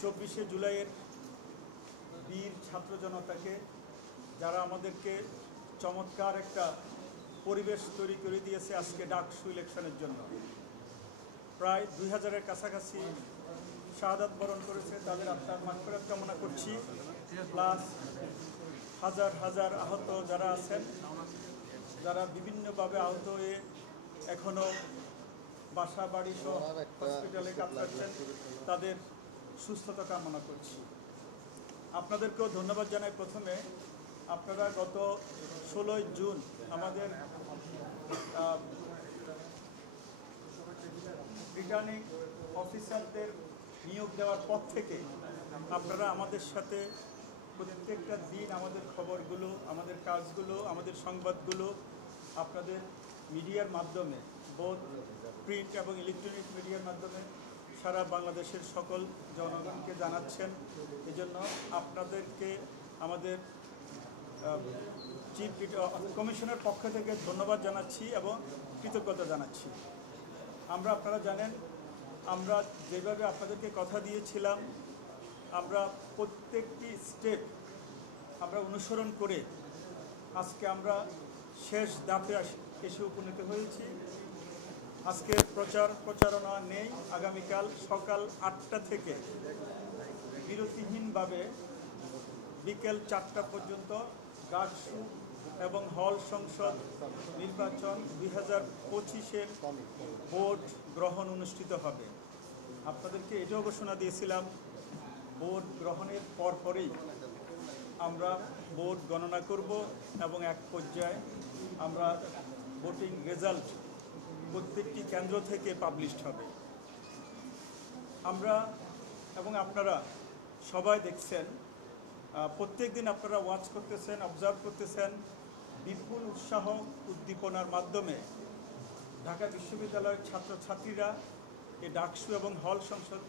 24শে জুলাইয়ের বীর ছাত্র জনতাকে, যারা আমাদেরকে চমৎকার একটা পরিবেশ তৈরি করে দিয়েছে আজকে ডাকসু ইলেকশনের জন্য। প্রায় 2000-এর কাছাকাছি শাহাদাত বরণ করেছে, তাদের আত্মার মাগফিরাত কামনা করছি। প্লাস হাজার হাজার আহত যারা আছেন, যারা বিভিন্নভাবে আহত হয়ে এখনও বাসা বাড়ি সহ হসপিটালে কাতরাচ্ছেন, তাদের সুস্থতা কামনা করছি। আপনাদেরকেও ধন্যবাদ জানাই। প্রথমে আপনারা গত 16ই জুন আমাদের রিটার্নিং অফিসারদের নিয়োগ দেওয়ার পর থেকে আপনারা আমাদের সাথে প্রত্যেকটা দিন আমাদের খবরগুলো, আমাদের কাজগুলো, আমাদের সংবাদগুলো আপনাদের মিডিয়ার মাধ্যমে, বোথ প্রিন্ট এবং ইলেকট্রনিক মিডিয়ার মাধ্যমে সারা বাংলাদেশের সকল জনগণকে জানাচ্ছেন। এজন্য আপনাদেরকে আমাদের চিফ কমিশনের পক্ষ থেকে ধন্যবাদ জানাচ্ছি এবং কৃতজ্ঞতা জানাচ্ছি। আপনারা জানেন, আমরা যেভাবে আপনাদেরকে কথা দিয়েছিলাম, আমরা প্রত্যেকটি স্টেপ আমরা অনুসরণ করে আজকে আমরা শেষ ধাপে এসে উপনীত হয়েছি। আজকের প্রচারণা নেই। আগামীকাল সকাল 8টা থেকে বিরতিহীনভাবে বিকেল 4টা পর্যন্ত ডাকসু এবং হল সংসদ নির্বাচন 2025-এর ভোট গ্রহণ অনুষ্ঠিত হবে। আপনাদেরকে এটাও ঘোষণা দিয়েছিলাম, ভোট গ্রহণের পরপরই আমরা ভোট গণনা করব এবং এক পর্যায়ে আমরা ভোটিং রেজাল্ট প্রত্যেকটি কেন্দ্র থেকে পাবলিশড হবে। আমরা এবং আপনারা সবাই দেখছেন, প্রত্যেক দিন আপনারা ওয়াচ করতেছেন, অবজার্ভ করতেছেন, বিপুল উৎসাহ উদ্দীপনার মাধ্যমে ঢাকা বিশ্ববিদ্যালয়ের ছাত্রছাত্রীরা এই ডাকসু এবং হল সংসদ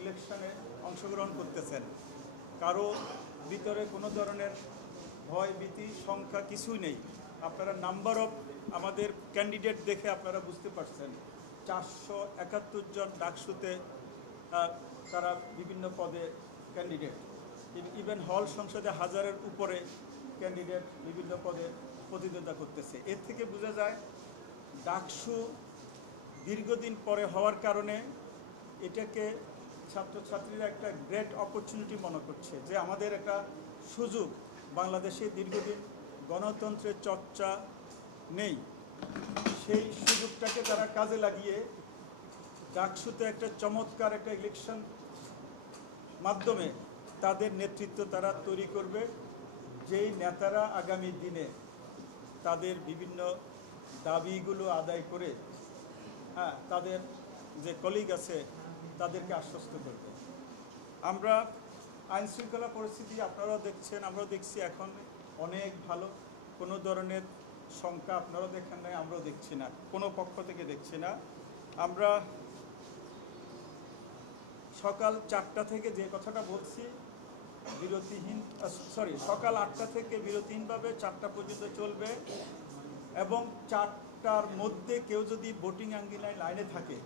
ইলেকশনে অংশগ্রহণ করতেছেন। কারো ভিতরে কোনো ধরনের ভয় ভীতি সংখ্যা কিছুই নেই। আপনারা নাম্বার অফ আমাদের ক্যান্ডিডেট দেখে আপনারা বুঝতে পারছেন, 471 জন ডাকসুতে তারা বিভিন্ন পদে ক্যান্ডিডেট। ইভেন হল সংসদে 1000-এর উপরে ক্যান্ডিডেট বিভিন্ন পদে প্রতিদ্বন্দ্বিতা করতেছে। এর থেকে বোঝা যায় ডাকসু দীর্ঘদিন পরে হওয়ার কারণে এটাকে ছাত্রছাত্রীরা একটা গ্রেট অপরচুনিটি মনে করছে, যে আমাদের একটা সুযোগ, বাংলাদেশে দীর্ঘদিন গণতন্ত্রের চর্চা নেই, সেই সুযোগটাকে তারা কাজে লাগিয়ে ডাকসুতে একটা চমৎকার একটা ইলেকশন মাধ্যমে তাদের নেতৃত্ব তারা তৈরি করবে, যেই নেতারা আগামী দিনে তাদের বিভিন্ন দাবিগুলো আদায় করে তাদের যে কলিগ আছে তাদেরকে আশ্বস্ত করবে। আমরা আইনশৃঙ্খলা পরিস্থিতি আপনারাও দেখছেন, আমরাও দেখছি এখন অনেক ভালো। কোনো ধরনের শঙ্কা আপনারাও দেখেন নাই, আমরাও দেখছি না, কোনো পক্ষ থেকে দেখছি না। আমরা সকাল 4টা থেকে যে কথাটা বলছি, সকাল 8টা থেকে বিরতিহীনভাবে 4টা পর্যন্ত চলবে এবং 4টার মধ্যে কেউ যদি ভোটিং আঙ্গিনায় লাইনে থাকে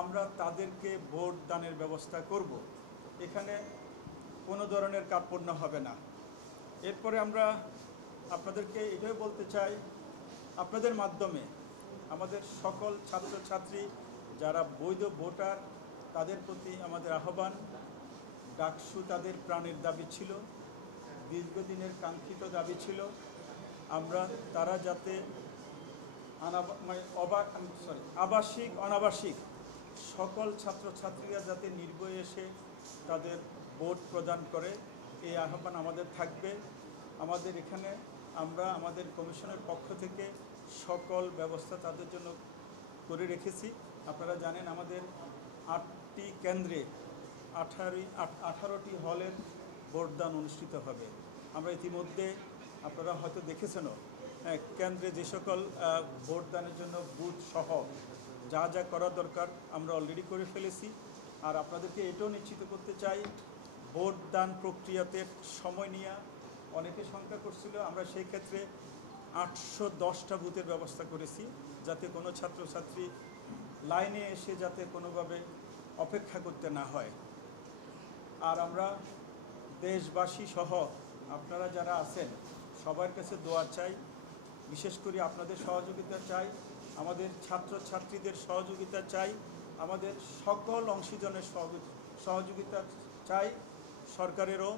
আমরা তাদেরকে ভোট দানের ব্যবস্থা করব। এখানে কোনো ধরনের কার্পণ্য হবে না। এরপরে আমরা আপনাদেরকে এটাই বলতে চাই, আপনাদের মাধ্যমে আমাদের সকল ছাত্রছাত্রী যারা বৈধ ভোটার তাদের প্রতি আমাদের আহ্বান, ডাকসু তাদের প্রাণের দাবি ছিল, দীর্ঘদিনের কাঙ্ক্ষিত দাবি ছিল। তারা যাতে আবাসিক অনাবাসিক সকল ছাত্রছাত্রীরা যাতে নির্ভয়ে এসে তাদের ভোট প্রদান করে, এই আহ্বান আমাদের থাকবে। আমাদের এখানে আমরা আমাদের কমিশনের পক্ষ থেকে সকল ব্যবস্থা তাদের জন্য করে রেখেছি। আপনারা জানেন আমাদের 8টি কেন্দ্রে 18টি হলের ভোটদান অনুষ্ঠিত হবে। আমরা ইতিমধ্যে আপনারা হয়তো দেখেছেনও, কেন্দ্রে যে সকল ভোটদানের জন্য বুথ সহ যা যা করা দরকার আমরা অলরেডি করে ফেলেছি। আর আপনাদেরকে এটাও নিশ্চিত করতে চাই, ভোটদান প্রক্রিয়াতে সময় নিয়ে অনেকে শঙ্কা করছিল, আমরা সেই ক্ষেত্রে 810টা বুথের ব্যবস্থা করেছি, যাতে কোনো ছাত্রছাত্রী লাইনে এসে যাতে কোনোভাবে অপেক্ষা করতে না হয়। আর আমরা দেশবাসী সহ আপনারা যারা আছেন সবার কাছে দোয়া চাই, বিশেষ করে আপনাদের সহযোগিতা চাই, আমাদের ছাত্রছাত্রীদের সহযোগিতা চাই, আমাদের সকল অংশীজনের সহযোগিতা চাই, সরকারেরও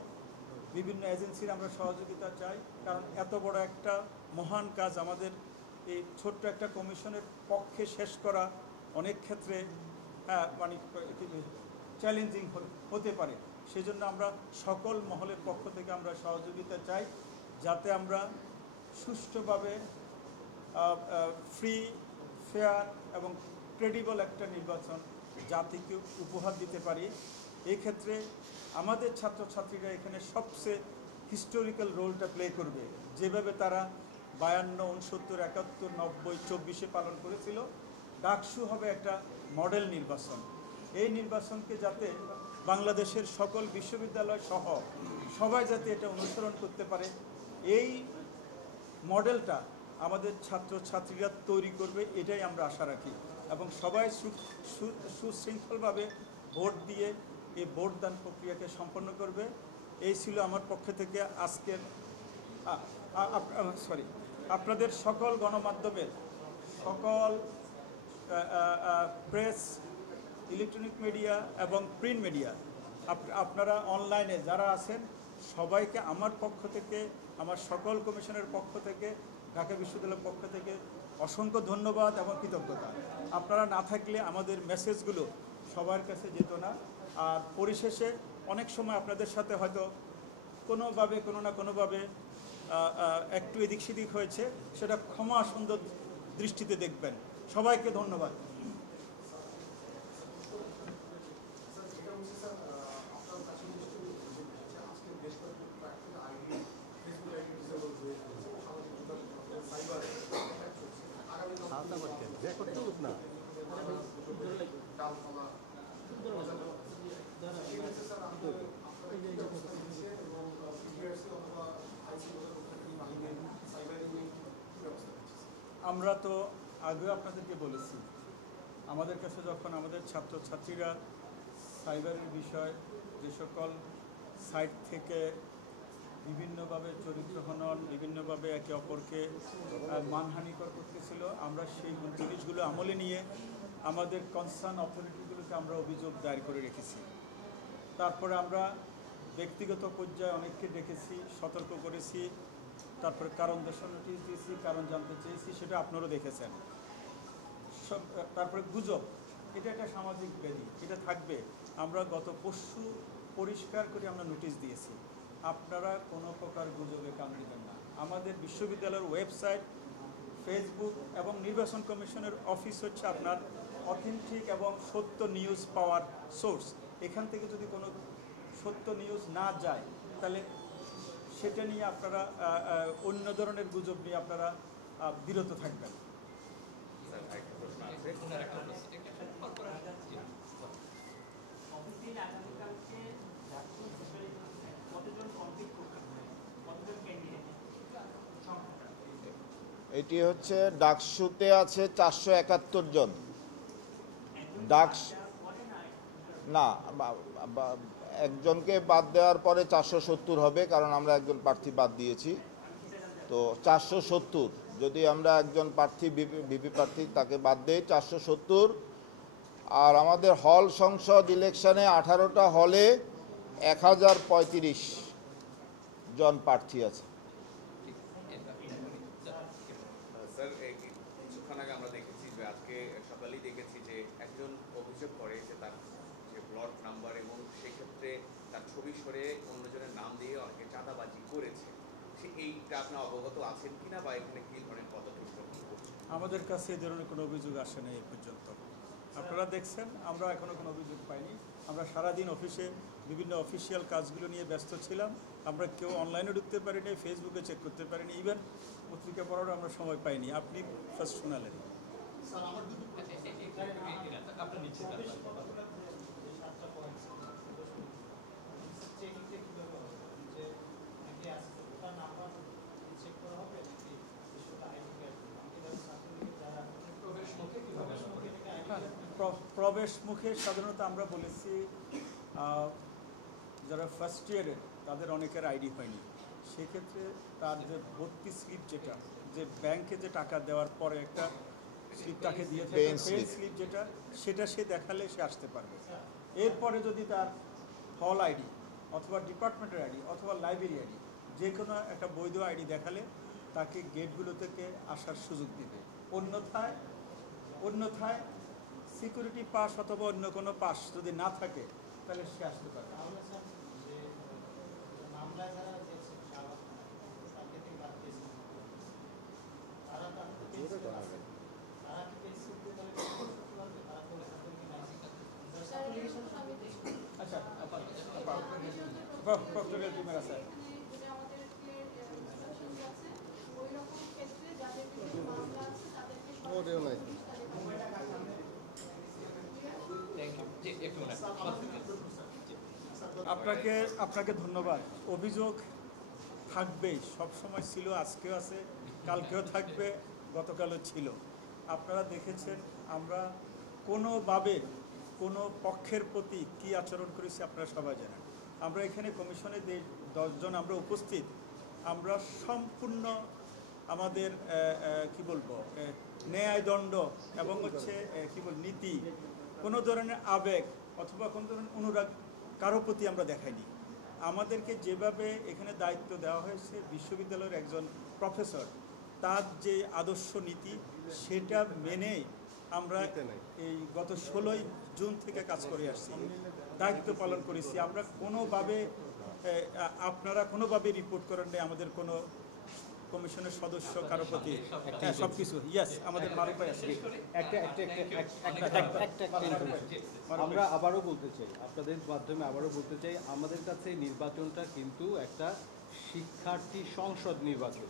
বিভিন্ন এজেন্সির আমরা সহযোগিতা চাই। কারণ এত বড় একটা মহান কাজ আমাদের এই ছোট্ট একটা কমিশনের পক্ষে শেষ করা অনেক ক্ষেত্রে মানে চ্যালেঞ্জিং হতে পারে। সেজন্য আমরা সকল মহলের পক্ষ থেকে আমরা সহযোগিতা চাই, যাতে আমরা সুষ্ঠুভাবে ফ্রি, ফেয়ার এবং ক্রেডিবল একটা নির্বাচন জাতিকে উপহার দিতে পারি। এই ক্ষেত্রে আমাদের ছাত্রছাত্রীরা এখানে সবচেয়ে হিস্টোরিক্যাল রোলটা প্লে করবে। যেভাবে তারা 52, 69, 71, 90, 24 পালন করেছিল, ডাকসু হবে একটা মডেল নির্বাচন। এই নির্বাচনকে যাতে বাংলাদেশের সকল বিশ্ববিদ্যালয় সহ সবাই যাতে এটা অনুসরণ করতে পারে, এই মডেলটা আমাদের ছাত্রছাত্রীরা তৈরি করবে, এটাই আমরা আশা রাখি। এবং সবাই সুশৃঙ্খলভাবে ভোট দিয়ে এই ভোটদান প্রক্রিয়াকে সম্পন্ন করবে। এই ছিল আমার পক্ষ থেকে আজকের আপনাদের সকল গণমাধ্যমের, সকল প্রেস, ইলেকট্রনিক মিডিয়া এবং প্রিন্ট মিডিয়া, আপনারা অনলাইনে যারা আছেন সবাইকে আমার পক্ষ থেকে, আমার সকল কমিশনের পক্ষ থেকে, ঢাকা বিশ্ববিদ্যালয়ের পক্ষ থেকে অসংখ্য ধন্যবাদ এবং কৃতজ্ঞতা। আপনারা না থাকলে আমাদের মেসেজগুলো সবার কাছে যেত না। আর পরিশেষে অনেক সময় আপনাদের সাথে হয়তো কোনোভাবে কোনো না কোনোভাবে একটু এদিক সেদিক হয়েছে, সেটা ক্ষমা সুন্দর দৃষ্টিতে দেখবেন। সবাইকে ধন্যবাদ। আমরা তো আগেও আপনাদেরকে বলেছি, আমাদের কাছে যখন আমাদের ছাত্রছাত্রীরা সাইবারের বিষয় যে সকল সাইট থেকে বিভিন্নভাবে চরিত্র হনন, বিভিন্নভাবে একে অপরকে মানহানিকর করতেছিল, আমরা সেই জিনিসগুলো আমলে নিয়ে আমাদের কনসার্ন অথরিটিগুলোকে আমরা অভিযোগ দায়ের করে রেখেছি। তারপরে আমরা ব্যক্তিগত পর্যায়ে অনেককে ডেকেছি, সতর্ক করেছি, তারপরে কারণ দর্শানোর নোটিশ দিয়েছি, কারণ জানতে চেয়েছি, সেটা আপনারাও দেখেছেন। তারপরে গুজব, এটা একটা সামাজিক ব্যাধি, এটা থাকবে। আমরা গত পরশু পরিষ্কার করে আমরা নোটিশ দিয়েছি, আপনারা কোনো প্রকার গুজবে কান দিবেন না। আমাদের বিশ্ববিদ্যালয়ের ওয়েবসাইট, ফেসবুক এবং নির্বাচন কমিশনের অফিস হচ্ছে আপনার অথেন্টিক এবং সত্য নিউজ পাওয়ার সোর্স। এখান থেকে যদি কোনো সত্য নিউজ না যায়, তাহলে সেটা নিয়ে আপনারা অন্য ধরনের গুজব নিয়ে আপনারা বিরত থাকবেন। এটি হচ্ছে ডাকসুতে আছে 471 জন। না, একজনকে বাদ দেওয়ার পরে 470 হবে, কারণ আমরা একজন প্রার্থী বাদ দিয়েছি। তো 470, যদি আমরা একজন প্রার্থী ভিপি প্রার্থী তাকে বাদ দেই 470। আর আমাদের হল সংসদ ইলেকশনে 18টা হলে 1035 জন প্রার্থী আছে। স্যার, কিছুক্ষণ আগে আমরা দেখেছি যে আজকে সকালেই দেখেছি যে একজন অভিযোগ করে যে তার যে ব্লক নাম্বার এবং সেক্ষেত্রে তার ছবি সরে অন্যজনের নাম দিয়ে অনেকে চাঁদাবাজি করেছে। এইটা আপনি অবগত আছেন কিনা, বা এখানে কী ধরনের পদক্ষেপ গ্রহণ করছেন? আমাদের কাছে এই ধরনের কোনো অভিযোগ আসে না এই পর্যন্ত। আপনারা দেখছেন, আমরা এখনও কোনো অভিযোগ পাইনি। আমরা সারাদিন অফিসে বিভিন্ন অফিসিয়াল কাজগুলো নিয়ে ব্যস্ত ছিলাম। আমরা কেউ অনলাইনে ঢুকতে পারিনি, ফেসবুকে চেক করতে পারিনি, ইভেন পত্রিকা পড়ারও আমরা সময় পাইনি। আপনি ফার্স্ট শোনালেন। প্রবেশ মুখে সাধারণত আমরা বলেছি যারা ফার্স্ট ইয়ারের তাদের অনেকের আইডি হয়নি, সেক্ষেত্রে তার যে ভর্তি স্লিপ যেটা, যে ব্যাংকে যে টাকা দেওয়ার পরে একটা স্লিপ তাকে দিয়ে থাকে, Paying পেইং slip। স্লিপ যেটা, সেটা সে দেখালে সে আসতে পারবে। এরপরে যদি তার হল আইডি অথবা ডিপার্টমেন্টের আইডি অথবা লাইব্রেরি আইডি, যে কোনো একটা বৈধ আইডি দেখালে তাকে গেটগুলো থেকে আসার সুযোগ দিবে। অন্যথায় সিকিউরিটি পাস অথবা অন্য কোনো পাস যদি না থাকে তাহলে সে আসতে পারবে। আচ্ছা, প্রক্টোরিয়াল টিমের আছে। আপনাকে ধন্যবাদ। অভিযোগ থাকবেই, সব সময় ছিল, আজকেও আছে, কালকেও থাকবে, গতকালও ছিল। আপনারা দেখেছেন আমরা কোনোভাবে কোনো পক্ষের প্রতি কী আচরণ করেছি আপনারা সবাই জানেন। আমরা এখানে কমিশনে 10 জন আমরা উপস্থিত, আমরা সম্পূর্ণ আমাদের কি বলবো ন্যায়দণ্ড এবং হচ্ছে নীতি, কোনো ধরনের আবেগ অথবা কোনো ধরনের অনুরাগ কারো প্রতি আমরা দেখাইনি। আমাদেরকে যেভাবে এখানে দায়িত্ব দেওয়া হয়েছে বিশ্ববিদ্যালয়ের একজন প্রফেসর, তার যে আদর্শ নীতি সেটা মেনে আমরা এই গত 16ই জুন থেকে কাজ করে আসছি, দায়িত্ব পালন করেছি। আমরা কোনোভাবে আপনারা কোনোভাবে রিপোর্ট করেন নাই আমাদের কোনো কমিশনের সদস্য কারো প্রতি, সব কিছু ইয়েস আমাদের মারুফাই আছে। আমরা আবারও বলতে চাই, আপনাদের মাধ্যমে আবারও বলতে চাই, আমাদের কাছে নির্বাচনটা কিন্তু একটা শিক্ষার্থী সংসদ নির্বাচন।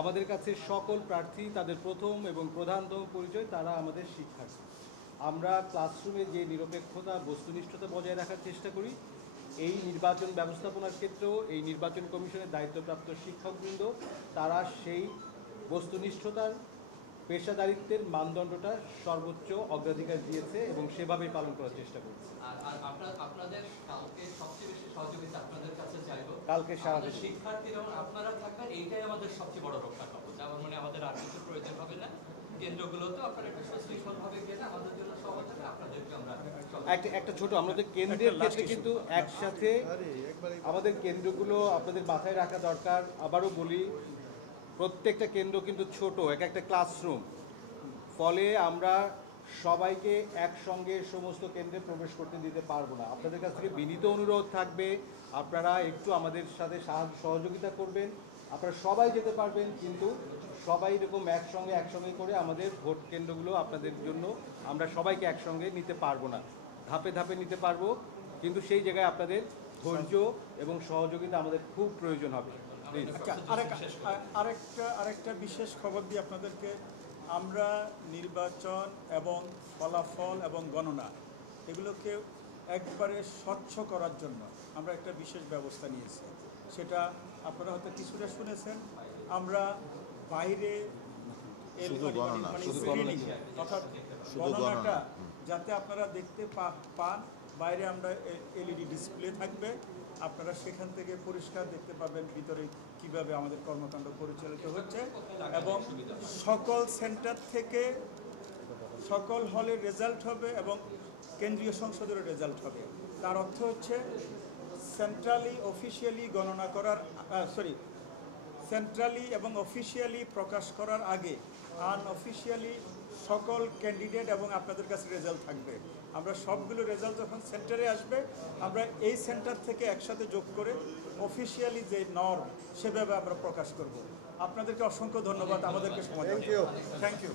আমাদের কাছে সকল প্রার্থী তাদের প্রথম এবং প্রধানতম পরিচয় তারা আমাদের শিক্ষার্থী। আমরা ক্লাসরুমে যে নিরপেক্ষতা বস্তুনিষ্ঠতা বজায় রাখার চেষ্টা করি, এই নির্বাচন ব্যবস্থাপনার ক্ষেত্রেও এই নির্বাচন কমিশনের দায়িত্বপ্রাপ্ত শিক্ষকবৃন্দ তারা সেই বস্তুনিষ্ঠতার পেশাদারিত্বের মানদণ্ডটা সর্বোচ্চ অগ্রাধিকার দিয়েছে এবং সেভাবেই পালন করার চেষ্টা করছে। আর আপনাদের কালকে সবচেয়ে বেশি সহযোগিতা আপনাদের কাছে চাইবো। কালকে সারা শিক্ষার্থীরা আপনারা থাকবেন, এইটাই আমাদের সবচেয়ে বড় রক্ষা কবচ। আমার মানে আমাদের আর কিছু প্রয়োজন হবে না। কেন্দ্রগুলোতে আপনারা একটু সুশৃঙ্খলভাবে গেলে আমাদের জন্য সহজ হবে, আপনাদেরকে আমরা একটা ছোট আমাদের কেন্দ্রের ক্ষেত্রে কিন্তু একসাথে আমাদের কেন্দ্রগুলো আপনাদের মাথায় রাখা দরকার। আবারও বলি, প্রত্যেকটা কেন্দ্র কিন্তু ছোট, একটা ক্লাসরুম, ফলে আমরা সবাইকে একসঙ্গে সমস্ত কেন্দ্রে প্রবেশ করতে দিতে পারবো না। আপনাদের কাছ থেকে বিনীত অনুরোধ থাকবে, আপনারা একটু আমাদের সাথে সহযোগিতা করবেন। আপনারা সবাই যেতে পারবেন, কিন্তু সবাই এরকম একসঙ্গে করে আমাদের ভোট কেন্দ্রগুলো আপনাদের জন্য আমরা সবাইকে একসঙ্গে নিতে পারবো না, ধাপে ধাপে নিতে পারবো, কিন্তু সেই জায়গায় আপনাদের ধৈর্য এবং সহযোগিতা আমাদের খুব প্রয়োজন হবে। আরেকটা বিশেষ খবর দিয়ে আপনাদেরকে, আমরা নির্বাচন এবং ফলাফল এবং গণনা এগুলোকে একবারে স্বচ্ছ করার জন্য আমরা একটা বিশেষ ব্যবস্থা নিয়েছি। সেটা আপনারা হয়তো কিছুটা শুনেছেন। আমরা বাইরে অর্থাৎ গণনাটা যাতে আপনারা দেখতে পান, বাইরে আমরা এলইডি ডিসপ্লে থাকবে, আপনারা সেখান থেকে পরিষ্কার দেখতে পাবেন ভিতরে কিভাবে আমাদের কর্মকাণ্ড পরিচালিত হচ্ছে, এবং সকল সেন্টার থেকে সকল হলের রেজাল্ট হবে এবং কেন্দ্রীয় সংসদের রেজাল্ট হবে। তার অর্থ হচ্ছে সেন্ট্রালি এবং অফিসিয়ালি প্রকাশ করার আগে আনঅফিসিয়ালি সকল ক্যান্ডিডেট এবং আপনাদের কাছে রেজাল্ট থাকবে। আমরা সবগুলো রেজাল্ট যখন সেন্টারে আসবে, আমরা এই সেন্টার থেকে একসাথে যোগ করে অফিসিয়ালি যে নর্ম সেভাবে আমরা প্রকাশ করব। আপনাদেরকে অসংখ্য ধন্যবাদ আমাদেরকে সময় দেওয়ার জন্য। Thank you.